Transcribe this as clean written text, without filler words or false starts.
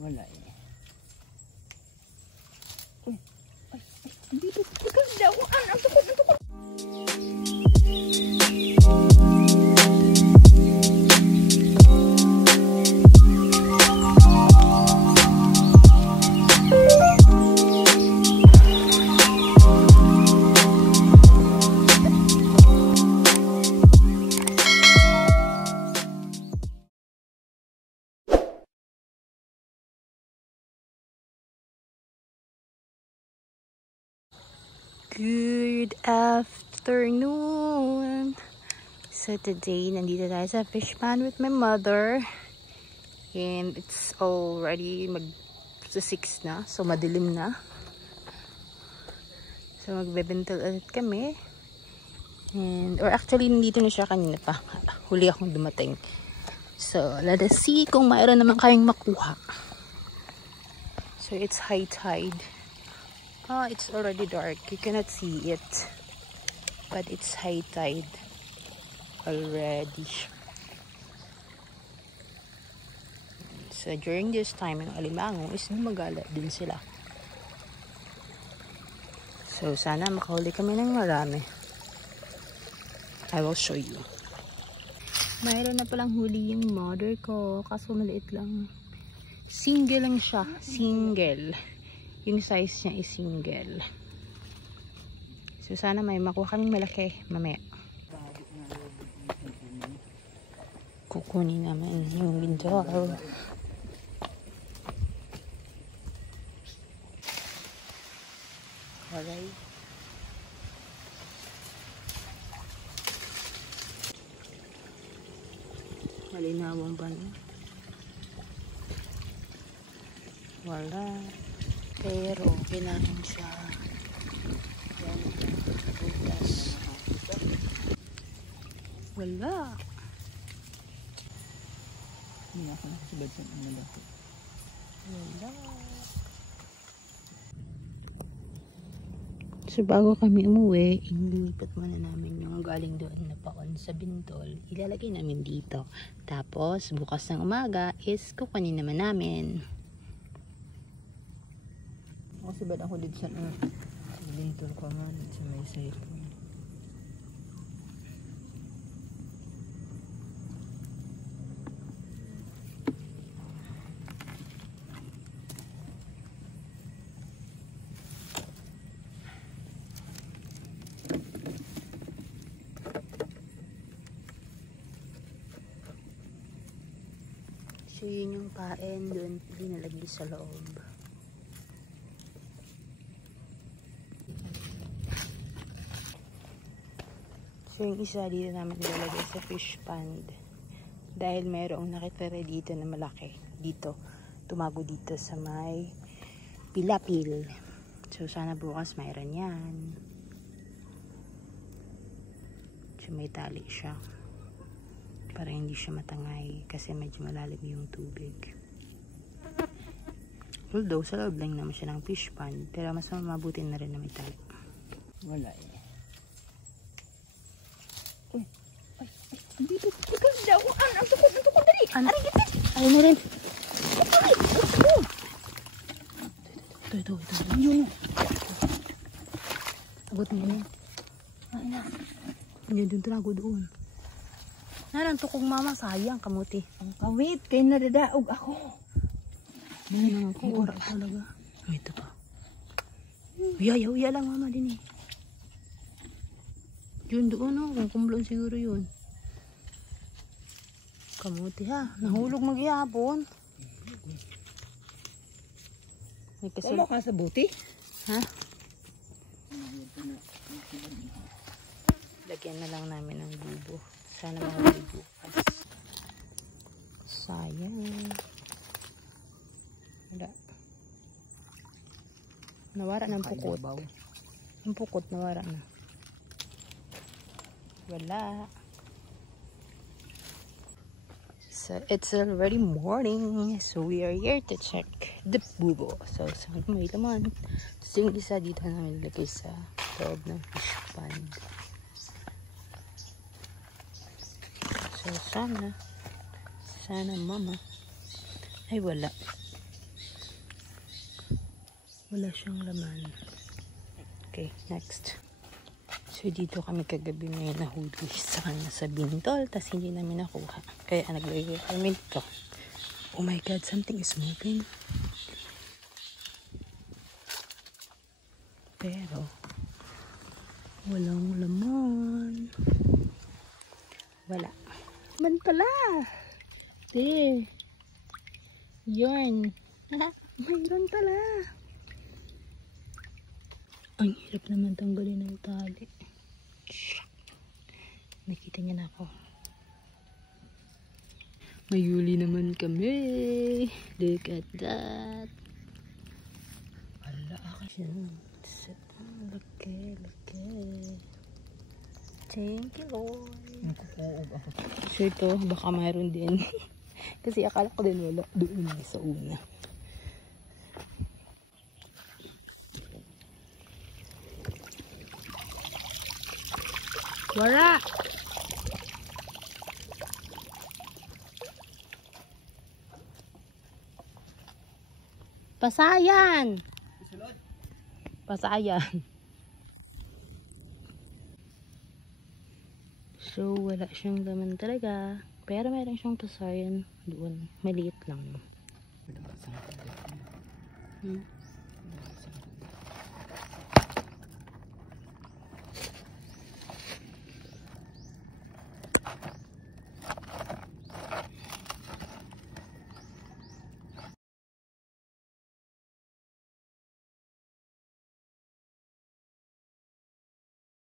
Wala eh. Uy, ay, dito. Ikaw daw. Ang tukod, ang tukod. Good afternoon! So today, nandito tayo sa fish pond with my mother. And it's already sa 6 na. So madilim na. So magbebentol ulit kami. Or actually, nandito na siya kanina pa. Huli akong dumating. So let us see kung mayroon naman kayong makuha. So it's high tide. Oh, it's already dark. You cannot see it. But it's high tide already. So during this time, yung alimango is gumagala din sila. So sana makahuli kami ng marami. I will show you. Mayroon na palang huli yung mother ko. Kaso maliit lang. Single lang siya. Single. Yung size niya is single. So sana may makuha kaming malaki mamaya. Kukunin naman yung window. Alright. Malinawang ba na? Wala. Pero, kailangan siya. Yan. Butas. Wala. Hindi ako nakasubad sa mga laki. Wala. So, bago kami umuwi, inilipat muna namin yung galing doon na paon sa bintol. Ilalagay namin dito. Tapos, bukas ng umaga is kukunin naman namin. Kasi ba't ako dito sa bintol ko man sa may cellphone. So, yun yung paen doon dinalagay sa loob. So, yung isa dito namin nilalagay sa fish pond. Dahil mayroong nakitira dito na malaki. Dito. Tumago dito sa may pilapil. So, sana bukas mayroon yan. So, may tali siya. Para hindi siya matangay. Kasi medyo malalim yung tubig. Although, sa loob lang naman siya ng fish pond. Pero mas mabuti na rin na may tali. Wala eh. Dito, ikaw daw. Ang tukod, dali. Aray, gipit. Ayaw na rin. Aray, Ito. yun. Abot mo yun. Ay na. Hindi, doon talaga doon. Narang tukong mama, sayang kamuti. Ang kawit, kay nadadaog ako. May oras talaga. Ay, ito pa. Uya lang mama din eh. Yun doon o, kung kumblon siguro yun. Kamuti ha, nahulog mag-ihapon. Wala ka sa buti? Ha? Lagyan na lang namin ng bubo. Sana mahuli bukas. Sayang. Wala. Nawara ng pukot. Ang pukot nawara na. Wala. So it's already morning. So we are here to check the bubo. So sana may laman. So yung isa dito namin lagay sa loob ng fish pond. So sana mama ay wala. Wala siyang laman. Okay, next. So, dito kami kagabi may nahuli sa kanya sa bintol. Tapos hindi namin nakuha. Kaya naglagay kami dito. Oh my God, something is moving. Pero, walang laman. Wala. Man pala. Yun. Mayroon pala. Ang hirap naman tanggalin ng tali. Nakita niya na ako. Mayuli naman kami. Look at that. Ala, akin. Laki. Thank you, Lord. Nakukuog ako. So ito, baka mayroon din. Kasi akala ko din wala doon sa una. Wala! Pasayan! Pasayan. So, wala siyang laman talaga. Pero mayroon siyang pasayan doon. Maliit lang.